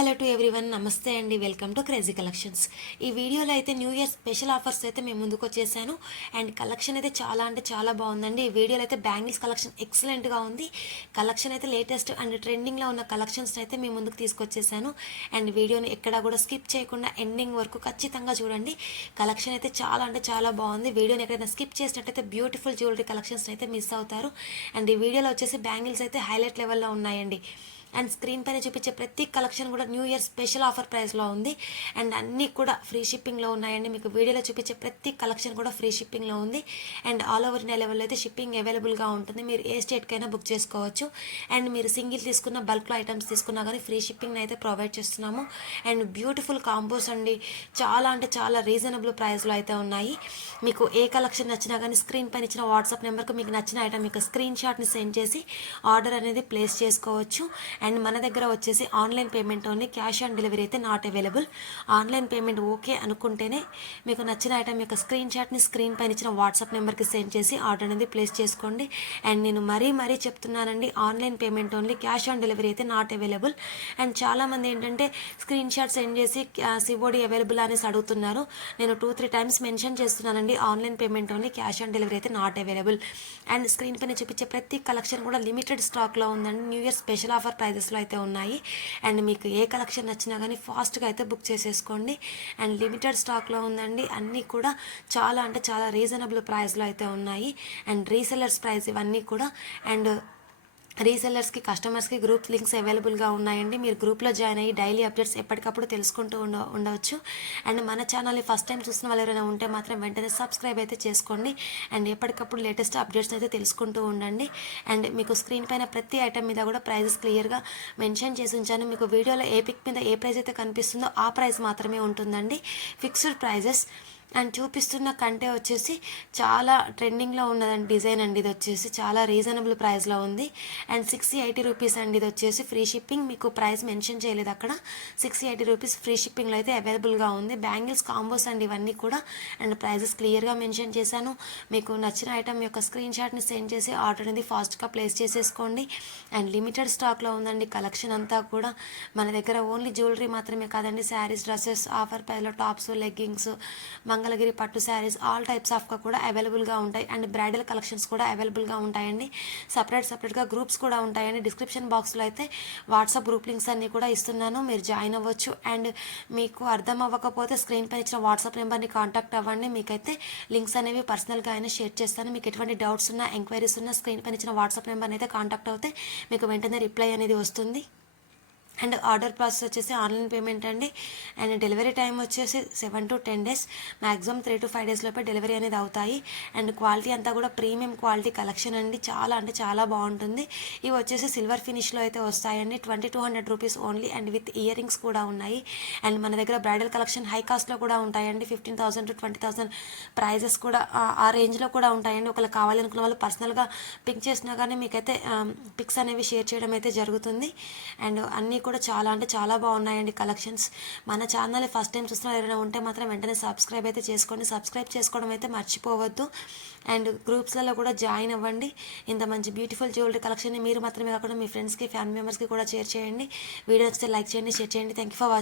Hello to everyone, నమస్తే అండి. Welcome to crazy collections. ఈ వీడియోలో అయితే న్యూ ఇయర్ స్పెషల్ ఆఫర్స్ అయితే మేము ముందుకు వచ్చేసాను. అండ్ కలెక్షన్ అయితే చాలా అంటే చాలా బాగుందండి. ఈ వీడియోలో అయితే బ్యాంగిల్స్ కలెక్షన్ ఎక్సలెంట్గా ఉంది. కలెక్షన్ అయితే లేటెస్ట్ అండ్ ట్రెండింగ్లో ఉన్న కలెక్షన్స్ అయితే మేము ముందుకు తీసుకొచ్చేసాను. అండ్ వీడియోని ఎక్కడా కూడా స్కిప్ చేయకుండా ఎండింగ్ వరకు ఖచ్చితంగా చూడండి. కలెక్షన్ అయితే చాలా అంటే చాలా బాగుంది. వీడియోని ఎక్కడైనా స్కిప్ చేసినట్టయితే బ్యూటిఫుల్ జ్యువెలరీ కలెక్షన్స్ అయితే మిస్ అవుతారు. అండ్ ఈ వీడియోలో వచ్చేసి బ్యాంగిల్స్ అయితే హైలైట్ లెవెల్లో ఉన్నాయండి. అండ్ స్క్రీన్ పైన చూపించే ప్రతి కలెక్షన్ కూడా న్యూ ఇయర్ స్పెషల్ ఆఫర్ ప్రైస్లో ఉంది. అండ్ అన్నీ కూడా ఫ్రీ షిప్పింగ్లో ఉన్నాయండి. మీకు వీడియోలో చూపించే ప్రతి కలెక్షన్ కూడా ఫ్రీ షిప్పింగ్లో ఉంది. అండ్ ఆల్ ఓవర్ ఇండియా లెవెల్లో అయితే షిప్పింగ్ అవైలబుల్గా ఉంటుంది. మీరు ఏ స్టేట్కైనా బుక్ చేసుకోవచ్చు. అండ్ మీరు సింగిల్ తీసుకున్న బల్క్లో ఐటమ్స్ తీసుకున్నా కానీ ఫ్రీ షిప్పింగ్ అయితే ప్రొవైడ్ చేస్తున్నాము. అండ్ బ్యూటిఫుల్ కాంబోస్ అండి, చాలా అంటే చాలా రీజనబుల్ ప్రైస్లో అయితే ఉన్నాయి. మీకు ఏ కలెక్షన్ నచ్చినా కానీ స్క్రీన్ పైన ఇచ్చిన వాట్సాప్ నెంబర్కి మీకు నచ్చిన ఐటమ్ మీకు స్క్రీన్ షాట్ని సెండ్ చేసి ఆర్డర్ అనేది ప్లేస్ చేసుకోవచ్చు. అండ్ మన దగ్గర వచ్చేసి online payment only, cash on delivery అయితే not available. Online payment okay అనుకుంటేనే మీకు నచ్చిన ఐటమ్ యొక్క స్క్రీన్ షాట్ని స్క్రీన్ పైన ఇచ్చిన వాట్సాప్ నెంబర్కి సెండ్ చేసి ఆర్డర్ అనేది ప్లేస్ చేసుకోండి. అండ్ నేను మరీ చెప్తున్నానండి, online payment only, cash on delivery అయితే నాట్ అవైలబుల్. అండ్ చాలామంది ఏంటంటే స్క్రీన్ షాట్ సెండ్ చేసి సిఓడి అవైలబుల్ అనేసి అడుగుతున్నారు. నేను 2-3 టైమ్స్ మెన్షన్ చేస్తున్నానండి, online payment only, cash on delivery అయితే నాట్ అవైలబుల్. అండ్ స్క్రీన్ పైన చూపించే ప్రతి కలెక్షన్ కూడా లిమిటెడ్ స్టాక్లో ఉందండి. న్యూ ఇయర్ స్పెషల్ ఆఫర్ ప్రైజెస్లో అయితే ఉన్నాయి. అండ్ మీకు ఏ కలెక్షన్ నచ్చినా కానీ ఫాస్ట్గా అయితే బుక్ చేసేసుకోండి. అండ్ లిమిటెడ్ స్టాక్లో ఉందండి. అన్నీ కూడా చాలా అంటే చాలా రీజనబుల్ ప్రైస్లో అయితే ఉన్నాయి. అండ్ రీసెల్లర్స్ ప్రైస్ ఇవన్నీ కూడా. అండ్ రీసెల్లర్స్కి, కస్టమర్స్కి గ్రూప్ లింక్స్ అవైలబుల్గా ఉన్నాయండి. మీరు గ్రూప్లో జాయిన్ అయ్యి డైలీ అప్డేట్స్ ఎప్పటికప్పుడు తెలుసుకుంటూ ఉండవచ్చు. అండ్ మన ఛానల్ని ఫస్ట్ టైం చూసిన వాళ్ళు ఎవరైనా ఉంటే మాత్రం వెంటనే సబ్స్క్రైబ్ అయితే చేసుకోండి. అండ్ ఎప్పటికప్పుడు లేటెస్ట్ అప్డేట్స్ అయితే తెలుసుకుంటూ ఉండండి. అండ్ మీకు స్క్రీన్ పైన ప్రతి ఐటమ్ మీద కూడా ప్రైజెస్ క్లియర్గా మెన్షన్ చేసి ఉంచాను. మీకు వీడియోలో ఏ పిక్ మీద ఏ ప్రైస్ అయితే కనిపిస్తుందో ఆ ప్రైస్ మాత్రమే ఉంటుందండి, ఫిక్స్డ్ ప్రైజెస్. అండ్ చూపిస్తున్న కంటే వచ్చేసి చాలా ట్రెండింగ్లో ఉన్నదండి డిజైన్ అండి. ఇది వచ్చేసి చాలా రీజనబుల్ ప్రైస్లో ఉంది. అండ్ 680 రూపీస్ అండి. ఇది వచ్చేసి ఫ్రీ షిప్పింగ్, మీకు ప్రైస్ మెన్షన్ చేయలేదు అక్కడ. 680 రూపీస్ ఫ్రీ షిప్పింగ్లో అయితే అవైలబుల్గా ఉంది. బ్యాంగిల్స్ కాంబోస్ అండి ఇవన్నీ కూడా. అండ్ ప్రైజెస్ క్లియర్గా మెన్షన్ చేశాను. మీకు నచ్చిన ఐటమ్ యొక్క స్క్రీన్ షాట్ని సెండ్ చేసి ఆర్డర్ అనేది ఫాస్ట్గా ప్లేస్ చేసేసుకోండి. అండ్ లిమిటెడ్ స్టాక్లో ఉందండి కలెక్షన్ అంతా కూడా. మన దగ్గర ఓన్లీ జ్యువెలరీ మాత్రమే కాదండి, శారీస్, డ్రెస్సెస్, ఆఫర్ ప్రైస్లో టాప్స్, లెగ్గింగ్స్, మంగళగిరి పట్టు శారీస్, ఆల్ టైప్స్ ఆఫ్ కూడా అవైలబుల్గా ఉంటాయి. అండ్ బ్రైడల్ కలెక్షన్స్ కూడా అవైలబుల్గా ఉంటాయండి. సపరేట్గా గ్రూప్స్ కూడా ఉంటాయండి. డిస్క్రిప్షన్ బాక్స్లో అయితే వాట్సాప్ గ్రూప్ లింక్స్ అన్నీ కూడా ఇస్తున్నాను, మీరు జాయిన్ అవ్వచ్చు. అండ్ మీకు అర్థం అవ్వకపోతే స్క్రీన్ పైన ఇచ్చిన వాట్సాప్ నెంబర్ని కాంటాక్ట్ అవ్వండి. మీకైతే లింక్స్ అనేవి పర్సనల్గా అయినా షేర్ చేస్తాను. మీకు ఎటువంటి డౌట్స్ ఉన్నా, ఎంక్వైరీస్ ఉన్నా స్క్రీన్ పైన ఇచ్చిన వాట్సాప్ నెంబర్ని అయితే కాంటాక్ట్ అవుతే మీకు వెంటనే రిప్లై అనేది వస్తుంది. అండ్ ఆర్డర్ ప్రాసెస్ వచ్చేసి ఆన్లైన్ పేమెంట్ అండి. అండ్ డెలివరీ టైం వచ్చేసి 7 to 10 days, maximum 3 to 5 days లోపే డెలివరీ అనేది అవుతాయి. అండ్ క్వాలిటీ అంతా కూడా ప్రీమియం క్వాలిటీ కలెక్షన్ అండి, చాలా అంటే చాలా బాగుంటుంది. ఇవి వచ్చేసి సిల్వర్ ఫినిష్లో అయితే వస్తాయండి. 2200 rupees only. And with ear rings కూడా ఉన్నాయి. అండ్ మన దగ్గర బ్రైడల్ కలెక్షన్ హై కాస్ట్లో కూడా ఉంటాయండి. 15,000 to 20,000 ప్రైజెస్ కూడా ఆ రేంజ్లో కూడా ఉంటాయండి. ఒకవేళ కావాలనుకున్న వాళ్ళు పర్సనల్గా పిక్ చేసినా కానీ మీకైతే పిక్స్ అనేవి షేర్ చేయడం అయితే జరుగుతుంది. అండ్ అన్నీ కూడా చాలా అంటే చాలా బాగున్నాయండి కలెక్షన్స్. మన ఛానల్ ఫస్ట్ టైం చూస్తున్న ఎవరైనా ఉంటే మాత్రం వెంటనే సబ్స్క్రైబ్ అయితే చేసుకోండి. సబ్స్క్రైబ్ చేసుకోవడం అయితే మర్చిపోవద్దు. అండ్ గ్రూప్స్లలో కూడా జాయిన్ అవ్వండి. ఇంత మంచి బ్యూటిఫుల్ జ్యువెలరీ కలెక్షన్ని మీరు మాత్రమే కాకుండా మీ ఫ్రెండ్స్కి, ఫ్యామిలీ మెంబర్స్కి కూడా షేర్ చేయండి. వీడియో వస్తే లైక్ చేయండి, షేర్ చేయండి. Thank you for watching.